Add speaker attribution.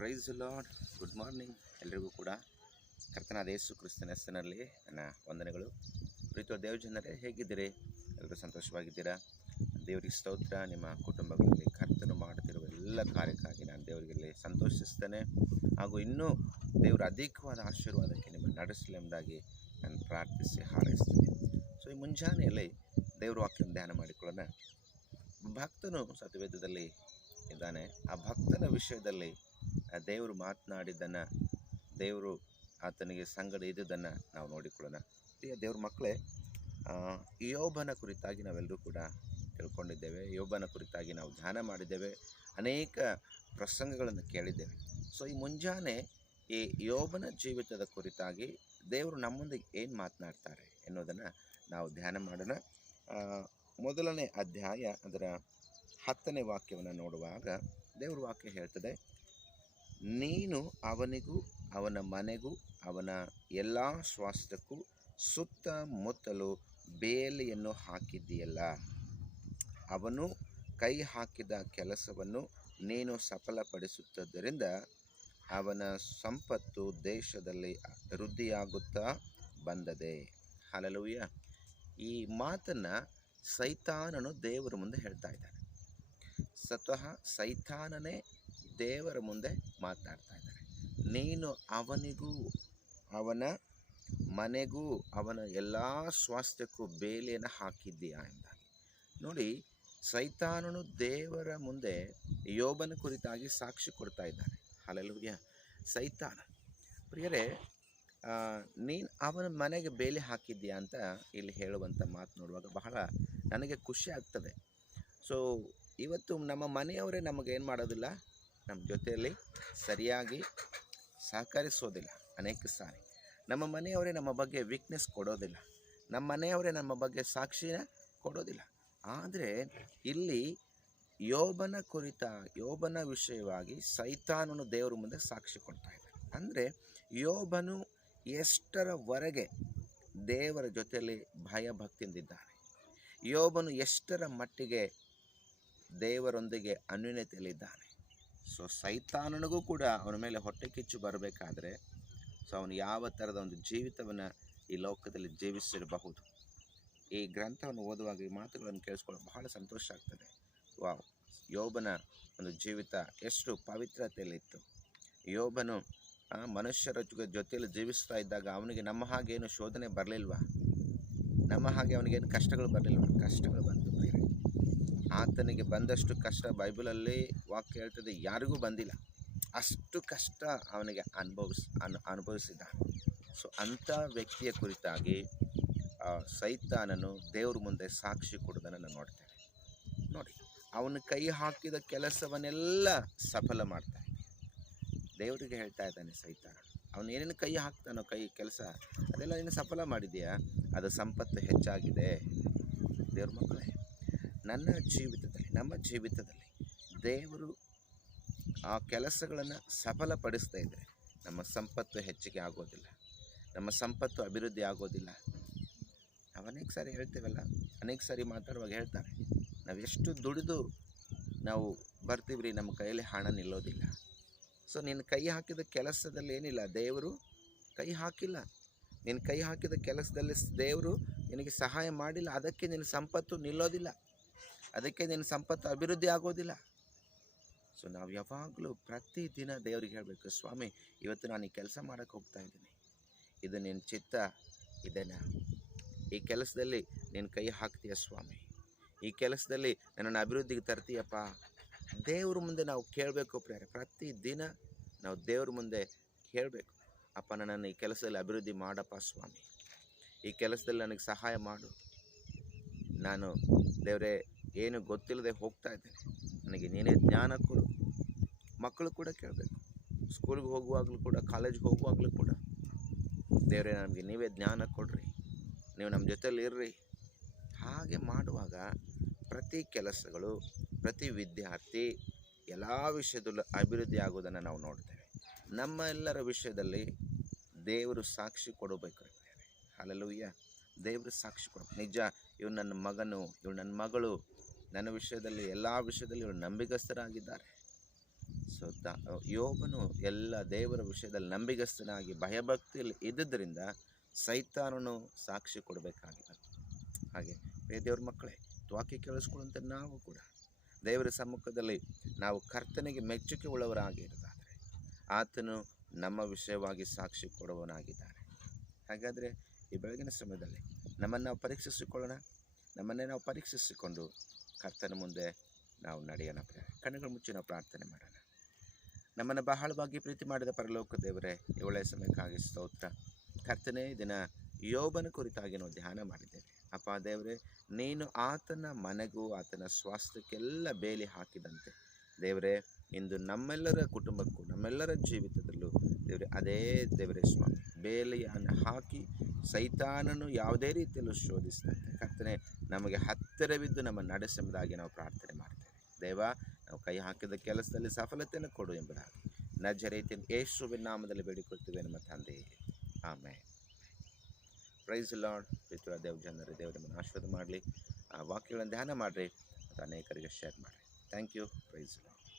Speaker 1: Price lord good morning ಎಲ್ರಿಗೂ ಕೂಡ ಕರ್ತನಾದ ಯೇಸು ಕ್ರಿಸ್ತನ ಹೆಸರಿನಲ್ಲಿ ನನ್ನ ವಂದನೆಗಳು. ಪ್ರೀತಿಯ ದೇವಜನರೇ, ಹೇಗಿದ್ದೀರಿ? ಎಲ್ಲರೂ ಸಂತೋಷವಾಗಿದ್ದೀರಾ? ದೇವರಿಗೆ ಸ್ತೋತ್ರ. ನಿಮ್ಮ ಕುಟುಂಬಗಳಲ್ಲಿ ಕರ್ತನು ಮಾಡುತ್ತಿರುವ ಎಲ್ಲ ಕಾರ್ಯಕ್ಕಾಗಿ ನಾನು ದೇವರಿಗೆ ಸಂತೋಷಿಸ್ತೇನೆ ಹಾಗೂ ಇನ್ನೂ ದೇವರ ಅಧಿಕವಾದ ಆಶೀರ್ವಾದಕ್ಕೆ ನಿಮ್ಮನ್ನು ನಡೆಸಲಿ ಎಂಬುದಾಗಿ ನಾನು ಪ್ರಾರ್ಥಿಸಿ ಹಾರೈಸ್ತೇನೆ. ಸೊ ಈ ಮುಂಜಾನೆಯಲ್ಲಿ ದೇವರ ವಾಕ್ಯವನ್ನು ಧ್ಯಾನ ಮಾಡಿಕೊಳ್ಳೋಣ. ಭಕ್ತನು ಸತ್ಯವೇದದಲ್ಲಿ ಇದ್ದಾನೆ. ಆ ಭಕ್ತನ ವಿಷಯದಲ್ಲಿ ದೇವರು ಮಾತನಾಡಿದ್ದನ್ನು, ದೇವರು ಆತನಿಗೆ ಸಂಗಡ ಇದ್ದುದನ್ನು ನಾವು ನೋಡಿಕೊಳ್ಳೋಣ. ಪ್ರಿಯ ದೇವ್ರ ಮಕ್ಕಳೇ ಯೋಬನ ಕುರಿತಾಗಿ ನಾವೆಲ್ಲರೂ ಕೂಡ ತಿಳ್ಕೊಂಡಿದ್ದೇವೆ. ಯೋಬನ ಕುರಿತಾಗಿ ನಾವು ಧ್ಯಾನ ಮಾಡಿದ್ದೇವೆ. ಅನೇಕ ಪ್ರಸಂಗಗಳನ್ನು ಕೇಳಿದ್ದೇವೆ. ಸೊ ಈ ಮುಂಜಾನೆ ಈ ಯೋಬನ ಜೀವಿತದ ಕುರಿತಾಗಿ ದೇವರು ನಮ್ಮೊಂದಿಗೆ ಏನು ಮಾತನಾಡ್ತಾರೆ ಎನ್ನುವುದನ್ನು ನಾವು ಧ್ಯಾನ ಮಾಡೋಣ. ಮೊದಲನೇ ಅಧ್ಯಾಯ ಅದರ ಹತ್ತನೇ ವಾಕ್ಯವನ್ನು ನೋಡುವಾಗ ದೇವ್ರ ವಾಕ್ಯ ಹೇಳ್ತದೆ ನೀನು ಅವನಿಗೂ, ಅವನ ಮನೆಗೂ, ಅವನ ಎಲ್ಲ ಸ್ವಾಸ್ಥ್ಯಕ್ಕೂ ಸುತ್ತಮುತ್ತಲು ಬೇಲಿಯನ್ನು ಹಾಕಿದ್ದೀಯಲ್ಲ. ಅವನು ಕೈ ಹಾಕಿದ ಕೆಲಸವನ್ನು ನೀನು ಸಫಲಪಡಿಸುತ್ತದರಿಂದ ಅವನ ಸಂಪತ್ತು ದೇಶದಲ್ಲಿ ವೃದ್ಧಿಯಾಗುತ್ತಾ ಬಂದದೆ. ಹಲಲುಯ್ಯ ಈ ಮಾತನ್ನು ಸೈತಾನನು ದೇವರ ಮುಂದೆ ಹೇಳ್ತಾ ಇದ್ದಾನೆ. ಸ್ವತಃ ಸೈತಾನನೇ ದೇವರ ಮುಂದೆ ಮಾತಾಡ್ತಾ ಇದ್ದಾರೆ. ನೀನು ಅವನಿಗೂ, ಅವನ ಮನೆಗೂ, ಅವನ ಎಲ್ಲ ಸ್ವಾಸ್ಥ್ಯಕ್ಕೂ ಬೇಲಿಯನ್ನು ಹಾಕಿದ್ದೀಯಾ ಅಂತ ನೋಡಿ, ಸೈತಾನನು ದೇವರ ಮುಂದೆ ಯೋಬನ ಕುರಿತಾಗಿ ಸಾಕ್ಷಿ ಕೊಡ್ತಾ ಇದ್ದಾನೆ. ಹಲಲುಯ್ಯ ಸೈತಾನ. ಪ್ರಿಯರೇ ನೀನು ಅವನ ಮನೆಗೆ ಬೇಲಿ ಹಾಕಿದ್ದೀಯಾ ಅಂತ ಇಲ್ಲಿ ಹೇಳುವಂಥ ಮಾತು ನೋಡುವಾಗ ಬಹಳ ನನಗೆ ಖುಷಿ ಆಗ್ತದೆ. ಸೊ ಇವತ್ತು ನಮ್ಮ ಮನೆಯವರೇ ನಮಗೆ ಏನು ಮಾಡೋದಿಲ್ಲ? ನಮ್ಮ ಜೊತೆಯಲ್ಲಿ ಸರಿಯಾಗಿ ಸಹಕರಿಸೋದಿಲ್ಲ ಅನೇಕ ಸಾರಿ. ನಮ್ಮ ಮನೆಯವರೇ ನಮ್ಮ ಬಗ್ಗೆ ವೀಕ್ನೆಸ್ ಕೊಡೋದಿಲ್ಲ. ನಮ್ಮ ಮನೆಯವರೇ ನಮ್ಮ ಬಗ್ಗೆ ಸಾಕ್ಷಿನ ಕೊಡೋದಿಲ್ಲ. ಆದರೆ ಇಲ್ಲಿ ಯೋಬನ ಕುರಿತ, ಯೋಬನ ವಿಷಯವಾಗಿ ಸೈತಾನನು ದೇವರ ಮುಂದೆ ಸಾಕ್ಷಿ ಕೊಡ್ತಾ ಇದ್ದಾನೆ. ಅಂದರೆ ಯೋಬನು ಎಷ್ಟರವರೆಗೆ ದೇವರ ಜೊತೆಯಲ್ಲಿ ಭಯಭಕ್ತಿಯಿಂದಿದ್ದಾನೆ? ಯೋಬನು ಎಷ್ಟರ ಮಟ್ಟಿಗೆ ದೇವರೊಂದಿಗೆ ಅನ್ಯೂನ್ಯತೆಯಲ್ಲಿದ್ದಾನೆ? ಸೊ ಸೈತಾನನಿಗೂ ಕೂಡ ಅವನ ಮೇಲೆ ಹೊಟ್ಟೆ ಕಿಚ್ಚು ಬರಬೇಕಾದ್ರೆ ಸೊ ಅವನು ಯಾವ ಥರದ ಒಂದು ಜೀವಿತವನ್ನು ಈ ಲೋಕದಲ್ಲಿ ಜೀವಿಸಿರಬಹುದು? ಈ ಗ್ರಂಥವನ್ನು ಓದುವಾಗ ಈ ಮಾತುಗಳನ್ನು ಕೇಳಿಸ್ಕೊಳ್ಳೋ ಬಹಳ ಸಂತೋಷ ಆಗ್ತದೆ. ವಾವ್! ಯೋಬನ ಒಂದು ಜೀವಿತ ಎಷ್ಟು ಪವಿತ್ರತೆಯಲ್ಲಿತ್ತು. ಯೋಬನು ಮನುಷ್ಯರ ಜೊತೆಯಲ್ಲಿ ಜೀವಿಸ್ತಾ ಇದ್ದಾಗ ಅವನಿಗೆ ನಮ್ಮ ಹಾಗೇನು ಶೋಧನೆ ಬರಲಿಲ್ವಾ? ನಮ್ಮ ಹಾಗೆ ಅವನಿಗೇನು ಕಷ್ಟಗಳು ಬರಲಿಲ್ವಾ? ಕಷ್ಟಗಳು ಬಂತು ಪ್ರಿಯರೇ. ಆತನಿಗೆ ಬಂದಷ್ಟು ಕಷ್ಟ ಬೈಬಲಲ್ಲಿ ವಾಕ್ಯ ಹೇಳ್ತದೆ, ಯಾರಿಗೂ ಬಂದಿಲ್ಲ. ಅಷ್ಟು ಕಷ್ಟ ಅವನಿಗೆ ಅನುಭವಿಸ್, ಅನು, ಅನುಭವಿಸಿದ್ದಾನೆ. ಸೊ ಅಂಥ ವ್ಯಕ್ತಿಯ ಕುರಿತಾಗಿ ಸೈತಾನನು ದೇವ್ರ ಮುಂದೆ ಸಾಕ್ಷಿ ಕೊಡೋದನ್ನು ನಾನು ನೋಡ್ತೇವೆ ನೋಡಿ, ಅವನು ಕೈ ಹಾಕಿದ ಕೆಲಸವನ್ನೆಲ್ಲ ಸಫಲ ಮಾಡ್ತಾ ದೇವರಿಗೆ ಹೇಳ್ತಾ ಇದ್ದಾನೆ ಸೈತಾನ, ಅವನು ಏನೇನು ಕೈ ಹಾಕ್ತಾನೋ, ಕೈ ಕೆಲಸ, ಅದೆಲ್ಲ ನೀನು ಸಫಲ ಮಾಡಿದೆಯಾ ಅದು ಸಂಪತ್ತು ಹೆಚ್ಚಾಗಿದೆ. ದೇವ್ರ ಮಕ್ಕಳೇ ನನ್ನ ಜೀವಿತದಲ್ಲಿ, ನಮ್ಮ ಜೀವಿತದಲ್ಲಿ ದೇವರು ಆ ಕೆಲಸಗಳನ್ನು ಸಫಲಪಡಿಸ್ತಾ ಇದ್ದರೆ ನಮ್ಮ ಸಂಪತ್ತು ಹೆಚ್ಚಿಗೆ ಆಗೋದಿಲ್ಲ. ನಮ್ಮ ಸಂಪತ್ತು ಅಭಿವೃದ್ಧಿ ಆಗೋದಿಲ್ಲ. ನಾವು ಅನೇಕ ಸಾರಿ ಹೇಳ್ತೇವಲ್ಲ, ಅನೇಕ ಸಾರಿ ಮಾತಾಡುವಾಗ ಹೇಳ್ತಾರೆ, ನಾವು ಎಷ್ಟು ದುಡಿದು ನಾವು ಬರ್ತೀವಿ ರೀ ನಮ್ಮ ಕೈಯಲ್ಲಿ ಹಣ ನಿಲ್ಲೋದಿಲ್ಲ. ಸೊ ನಿನ್ನ ಕೈ ಹಾಕಿದ ಕೆಲಸದಲ್ಲಿ ಏನಿಲ್ಲ, ದೇವರು ಕೈ ಹಾಕಿಲ್ಲ. ನಿನ್ನ ಕೈ ಹಾಕಿದ ಕೆಲಸದಲ್ಲಿ ದೇವರು ನಿನಗೆ ಸಹಾಯ ಮಾಡಿಲ್ಲ, ಅದಕ್ಕೆ ನಿನ್ನ ಸಂಪತ್ತು ನಿಲ್ಲೋದಿಲ್ಲ. ಅದಕ್ಕೆ ನಿನ್ನ ಸಂಪತ್ತು ಅಭಿವೃದ್ಧಿ ಆಗೋದಿಲ್ಲ. ಸೊ ನಾವು ಯಾವಾಗಲೂ ಪ್ರತಿದಿನ ದೇವ್ರಿಗೆ ಹೇಳಬೇಕು, ಸ್ವಾಮಿ, ಇವತ್ತು ನಾನು ಈ ಕೆಲಸ ಮಾಡೋಕ್ಕೆ ಹೋಗ್ತಾ ಇದ್ದೀನಿ. ಇದು ನಿನ್ನ ಚಿತ್ತ ಇದೇನ ಈ ಕೆಲಸದಲ್ಲಿ ನಿನ್ನ ಕೈ ಹಾಕ್ತೀಯ ಸ್ವಾಮಿ. ಈ ಕೆಲಸದಲ್ಲಿ ನನ್ನನ್ನು ಅಭಿವೃದ್ಧಿಗೆ ತರ್ತೀಯಪ್ಪ. ದೇವ್ರ ಮುಂದೆ ನಾವು ಕೇಳಬೇಕು ಪ್ರೇರೆ ಪ್ರತಿದಿನ ನಾವು ದೇವ್ರ ಮುಂದೆ ಕೇಳಬೇಕು, ಅಪ್ಪ, ನನ್ನನ್ನು ಈ ಕೆಲಸದಲ್ಲಿ ಅಭಿವೃದ್ಧಿ ಮಾಡಪ್ಪ ಸ್ವಾಮಿ. ಈ ಕೆಲಸದಲ್ಲಿ ನನಗೆ ಸಹಾಯ ಮಾಡು. ನಾನು ದೇವರೇ ಏನು ಗೊತ್ತಿಲ್ಲದೆ ಹೋಗ್ತಾ ಇದ್ದೇನೆ. ನನಗೆ ನೀನೇ ಜ್ಞಾನ ಕೊಡು. ಮಕ್ಕಳು ಕೂಡ ಕೇಳಬೇಕು. ಸ್ಕೂಲ್ಗೆ ಹೋಗುವಾಗಲೂ ಕೂಡ ಕಾಲೇಜ್ಗೆ ಹೋಗುವಾಗಲೂ ಕೂಡ ದೇವರೇ, ನಮಗೆ ನೀವೇ ಜ್ಞಾನ ಕೊಡ್ರಿ. ನೀವು ನಮ್ಮ ಜೊತೆಯಲ್ಲಿ ಇರ್ರಿ. ಹಾಗೆ ಮಾಡುವಾಗ ಪ್ರತಿ ಕೆಲಸಗಳು, ಪ್ರತಿ ವಿದ್ಯಾರ್ಥಿ ಎಲ್ಲ ವಿಷಯದಲ್ಲೂ ಅಭಿವೃದ್ಧಿ ಆಗೋದನ್ನು ನಾವು ನೋಡ್ತೇವೆ. ನಮ್ಮ ಎಲ್ಲರ ವಿಷಯದಲ್ಲಿ ದೇವರು ಸಾಕ್ಷಿ ಕೊಡಬೇಕು ಅಲ್ಲೂಯ್ಯ ದೇವರು ಸಾಕ್ಷಿ ಕೊಡ. ನಿಜ ಇವ್ರು ನನ್ನ ಮಗನು ಇವ್ರು ನನ್ನ ಮಗಳು. ನನ್ನ ವಿಷಯದಲ್ಲಿ, ಎಲ್ಲ ವಿಷಯದಲ್ಲಿ ಇವರು ನಂಬಿಗಸ್ತರಾಗಿದ್ದಾರೆ. ಸೊ ದ ಯೋಬನು ಎಲ್ಲ ದೇವರ ವಿಷಯದಲ್ಲಿ ನಂಬಿಗಸ್ತನಾಗಿ, ಭಯಭಕ್ತಿಯಲ್ಲಿ ಇದ್ದುದರಿಂದ ಸೈತಾನನು ಸಾಕ್ಷಿ ಕೊಡಬೇಕಾಗಿದೆ ಹಾಗೆ ದೇವ್ರ ಮಕ್ಕಳೇ ವಾಕ್ಯ ಕೇಳಿಸ್ಕೊಳ್ಳುವಂಥ ನಾವು ಕೂಡ, ದೇವರ ಸಮ್ಮುಖದಲ್ಲಿ ನಾವು ಕರ್ತನಿಗೆ ಮೆಚ್ಚುಗೆ ಉಳ್ಳವರಾಗಿರೋದಾದರೆ ಆತನು ನಮ್ಮ ವಿಷಯವಾಗಿ ಸಾಕ್ಷಿ ಕೊಡುವವನಾಗಿದ್ದಾನೆ ಹಾಗಾದರೆ, ಈ ಬೆಳಗಿನ ಸಮಯದಲ್ಲಿ ನಮ್ಮನ್ನು ನಾವು ಪರೀಕ್ಷಿಸಿಕೊಳ್ಳೋಣ. ನಮ್ಮನ್ನೇ ನಾವು ಪರೀಕ್ಷಿಸಿಕೊಂಡು ಕರ್ತನ ಮುಂದೆ ನಾವು ನಡೆಯೋಣ ಕಣ್ಣುಗಳು ಮುಚ್ಚಿ ನಾವು ಪ್ರಾರ್ಥನೆ ಮಾಡೋಣ. ನಮ್ಮನ್ನು ಬಹಳವಾಗಿ ಪ್ರೀತಿ ಮಾಡಿದ ಪರಲೋಕ ದೇವರೇ, ಈ ಒಳ್ಳೆಯ ಸಮಯಕ್ಕಾಗಿ ಸ್ತೋತ್ರ. ಕರ್ತನೇ ದಿನ ಯೋಬನ ಕುರಿತಾಗಿ ನಾವು ಧ್ಯಾನ ಮಾಡಿದ್ದೇವೆ. ಅಪ್ಪ ದೇವರೇ, ನೀನು ಆತನ ಮನೆಗೂ ಆತನ ಸ್ವಾಸ್ಥ್ಯಕ್ಕೆಲ್ಲ ಬೇಲಿ ಹಾಕಿದಂತೆ. ದೇವರೇ, ಇಂದು ನಮ್ಮೆಲ್ಲರ ಕುಟುಂಬಕ್ಕೂ, ನಮ್ಮೆಲ್ಲರ ಜೀವಿತದಲ್ಲೂ ದೇವರೇ, ಅದೇ ದೇವರೇ ಸ್ವಾಮಿ. ಬೇಲಿಯನ್ನು ಹಾಕಿ ಸೈತಾನನು ಯಾವುದೇ ರೀತಿಯಲ್ಲೂ ಶೋಧಿಸಿದಂತೆ ಕರ್ತನೆ, ನಮಗೆ ಹತ್ತಿರವಿದ್ದು ನಮ್ಮ ನಡೆಸೆಂಬುದಾಗಿ ನಾವು ಪ್ರಾರ್ಥನೆ ಮಾಡ್ತೇವೆ. ದೇವ, ನಾವು ಕೈ ಹಾಕಿದ ಕೆಲಸದಲ್ಲಿ ಸಫಲತೆಯನ್ನು ಕೊಡು ಎಂಬುದಾಗಿ. ನಜರೇತಿನ ಯೇಸುವಿನ ನಾಮದಲ್ಲಿ ಬೇಡಿಕೊಳ್ತೇವೆ ನಮ್ಮ ತಂದೆಯೇ. ಆಮೇಲೆ ಪ್ರೈಸ್ ಲಾರ್ಡ್ ಪಿತೃ ದೇವ್, ಜನರು, ದೇವರು ನಿಮ್ಮನ್ನು ಆಶೀರ್ವಾದ ಮಾಡಲಿ. ಆ ವಾಕ್ಯಗಳನ್ನು ಧ್ಯಾನ ಮಾಡಿರಿ ಮತ್ತು ಅನೇಕರಿಗೆ ಶೇರ್ ಮಾಡಿರಿ. Thank you price lord